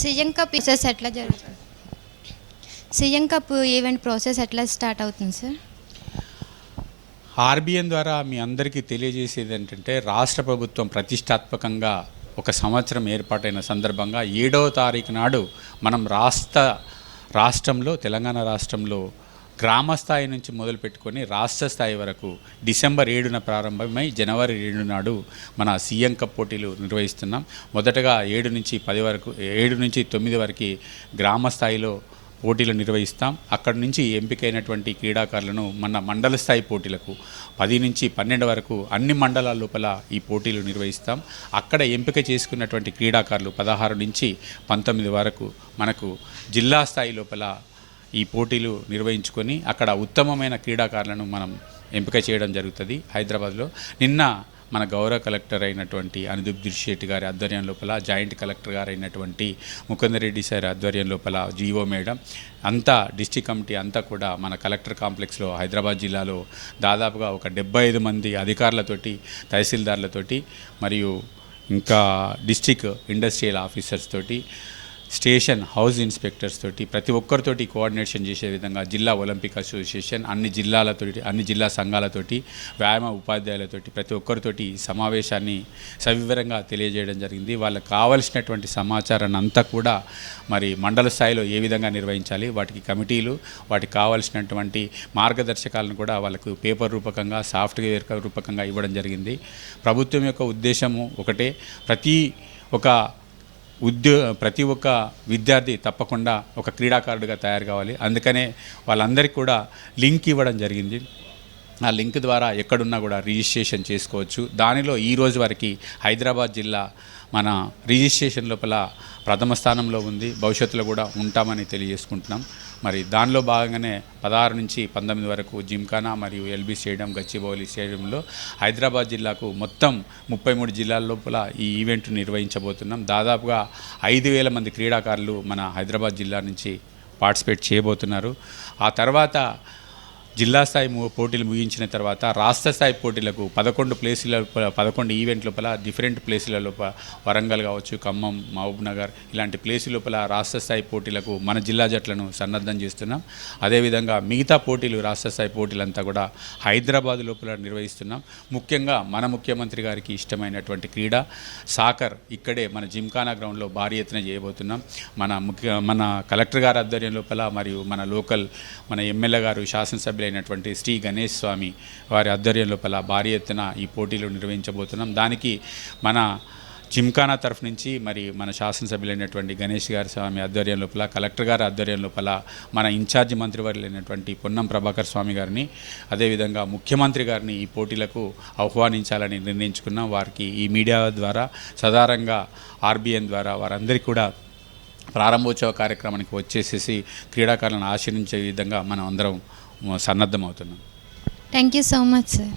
CM cup process ఎట్లా జరుగుతుంది? CM cup event process ఎట్లా స్టార్ట్ అవుతుంది సార్? ఆర్బిఎన్ ద్వారా మీ అందరికీ తెలియజేసేది ఏంటంటే, రాష్ట్ర ప్రభుత్వం ప్రతిష్టాత్మకంగా ఒక సంవత్సరం ఏర్పాటైన సందర్భంగా 7వ తారీఖు నాడు మనం రాష్ట్రంలో తెలంగాణ రాష్ట్రంలో గ్రామ స్థాయి నుంచి మొదలుపెట్టుకొని రాష్ట్ర స్థాయి వరకు డిసెంబర్ 7న ప్రారంభమై జనవరి 2 నాడు మన సీఎం కప్ పోటీలు నిర్వహిస్తున్నాం. మొదటగా 7 నుంచి 10 వరకు 7 నుంచి 9 వరకు గ్రామ స్థాయిలో పోటీలు నిర్వహిస్తాం. అక్కడి నుంచి ఎంపికైనటువంటి క్రీడాకారులను మన మండల స్థాయి పోటీలకు 10 నుంచి 12 వరకు అన్ని మండలాల లోపల ఈ పోటీలు నిర్వహిస్తాం. అక్కడ ఎంపిక చేసుకున్నటువంటి క్రీడాకారులు 16 నుంచి 19 వరకు మనకు జిల్లా స్థాయి లోపల ఈ పోటీలు నిర్వహించుకొని అక్కడ ఉత్తమమైన క్రీడాకారులను మనం ఎంపిక చేయడం జరుగుతుంది. హైదరాబాద్లో నిన్న మన గౌరవ కలెక్టర్ అయినటువంటి అనుదీప్ దిర్శెట్టి గారి ఆధ్వర్యం లోపల, జాయింట్ కలెక్టర్ గారు అయినటువంటి ముకుందరెడ్డి సార్ ఆధ్వర్యం లోపల, జీఓ మేడం అంతా డిస్ట్రిక్ట్ కమిటీ అంతా కూడా మన కలెక్టర్ కాంప్లెక్స్లో హైదరాబాద్ జిల్లాలో దాదాపుగా ఒక 75 మంది అధికారులతోటి, తహసీల్దార్లతోటి మరియు ఇంకా డిస్ట్రిక్ట్ ఇండస్ట్రియల్ ఆఫీసర్స్ తోటి, స్టేషన్ హౌస్ ఇన్స్పెక్టర్స్ తోటి ప్రతి ఒక్కరితోటి కోఆర్డినేషన్ చేసే విధంగా జిల్లా ఒలింపిక్ అసోసియేషన్ అన్ని జిల్లా సంఘాలతోటి, వ్యాయామ ఉపాధ్యాయులతోటి ప్రతి ఒక్కరితోటి సమావేశాన్ని సవివరంగా తెలియజేయడం జరిగింది. వాళ్ళకి కావలసినటువంటి సమాచారాన్ని అంతా కూడా మరి మండల స్థాయిలో ఏ విధంగా నిర్వహించాలి, వాటికి కమిటీలు, వాటికి కావాల్సినటువంటి మార్గదర్శకాలను కూడా వాళ్ళకు పేపర్ రూపకంగా, సాఫ్ట్వేర్ రూపకంగా ఇవ్వడం జరిగింది. ప్రభుత్వం యొక్క ఉద్దేశము ఒకటే, ప్రతి ఒక్క విద్యార్థి తప్పకుండా ఒక క్రీడాకారుడిగా తయారు కావాలి. అందుకనే వాళ్ళందరికీ కూడా లింక్ ఇవ్వడం జరిగింది. ఆ లింక్ ద్వారా ఎక్కడున్నా కూడా రిజిస్ట్రేషన్ చేసుకోవచ్చు. దానిలో ఈ రోజు వరకు హైదరాబాద్ జిల్లా మన రిజిస్ట్రేషన్ లోపల ప్రథమ స్థానంలో ఉంది. భవిష్యత్తులో కూడా ఉంటామని తెలియజేసుకుంటున్నాం. మరి దానిలో భాగంగానే 16 నుంచి 19 వరకు జిమ్ఖానా మరియు ఎల్బీ స్టేడియం, గచ్చిబౌలి స్టేడియంలో హైదరాబాద్ జిల్లాకు మొత్తం 33 జిల్లాల లోపల ఈ ఈవెంట్ నిర్వహించబోతున్నాం. దాదాపుగా 5,000 మంది క్రీడాకారులు మన హైదరాబాద్ జిల్లా నుంచి పార్టిసిపేట్ చేయబోతున్నారు. ఆ తర్వాత జిల్లా స్థాయి పోటీలు ముగించిన తర్వాత రాష్ట్ర స్థాయి పోటీలకు 11 ఈవెంట్ లోపల డిఫరెంట్ ప్లేసుల లోపల వరంగల్ కావచ్చు, ఖమ్మం, మహబూబ్ నగర్ ఇలాంటి ప్లేసుల లోపల రాష్ట్ర స్థాయి పోటీలకు మన జిల్లా జట్లను సన్నద్ధం చేస్తున్నాం. అదేవిధంగా మిగతా పోటీలు, రాష్ట్ర స్థాయి పోటీలంతా కూడా హైదరాబాద్ లోపల నిర్వహిస్తున్నాం. ముఖ్యంగా మన ముఖ్యమంత్రి గారికి ఇష్టమైనటువంటి క్రీడ సాకర్ ఇక్కడే మన జిమ్ఖానా గ్రౌండ్లో భారీ ఎత్తున చేయబోతున్నాం. మన కలెక్టర్ గారి ఆధ్వర్యం లోపల మరియు మన ఎమ్మెల్యే గారు, శాసనసభ్యులు అయినటువంటి శ్రీ గణేష్ స్వామి వారి ఆధ్వర్యం లోపల భారీ ఎత్తున ఈ పోటీలు నిర్వహించబోతున్నాం. దానికి మన జిమ్ఖానా తరఫు నుంచి మరి మన శాసనసభ్యులైనటువంటి గణేష్ గారి స్వామి ఆధ్వర్యం లోపల, కలెక్టర్ గారి ఆధ్వర్యం లోపల మన ఇన్ఛార్జి మంత్రివర్యులైనటువంటి పొన్నం ప్రభాకర్ స్వామి గారిని, అదేవిధంగా ముఖ్యమంత్రి గారిని ఈ పోటీలకు ఆహ్వానించాలని నిర్ణయించుకున్నాం. వారికి ఈ మీడియా ద్వారా సదారంగా ఆర్బిఎన్ ద్వారా వారందరికీ కూడా ప్రారంభోత్సవ కార్యక్రమానికి వచ్చేసేసి క్రీడాకారులను ఆశీర్వించే విధంగా మనం అందరం సన్నద్ధమవుతున్నాం. Thank you so much sir.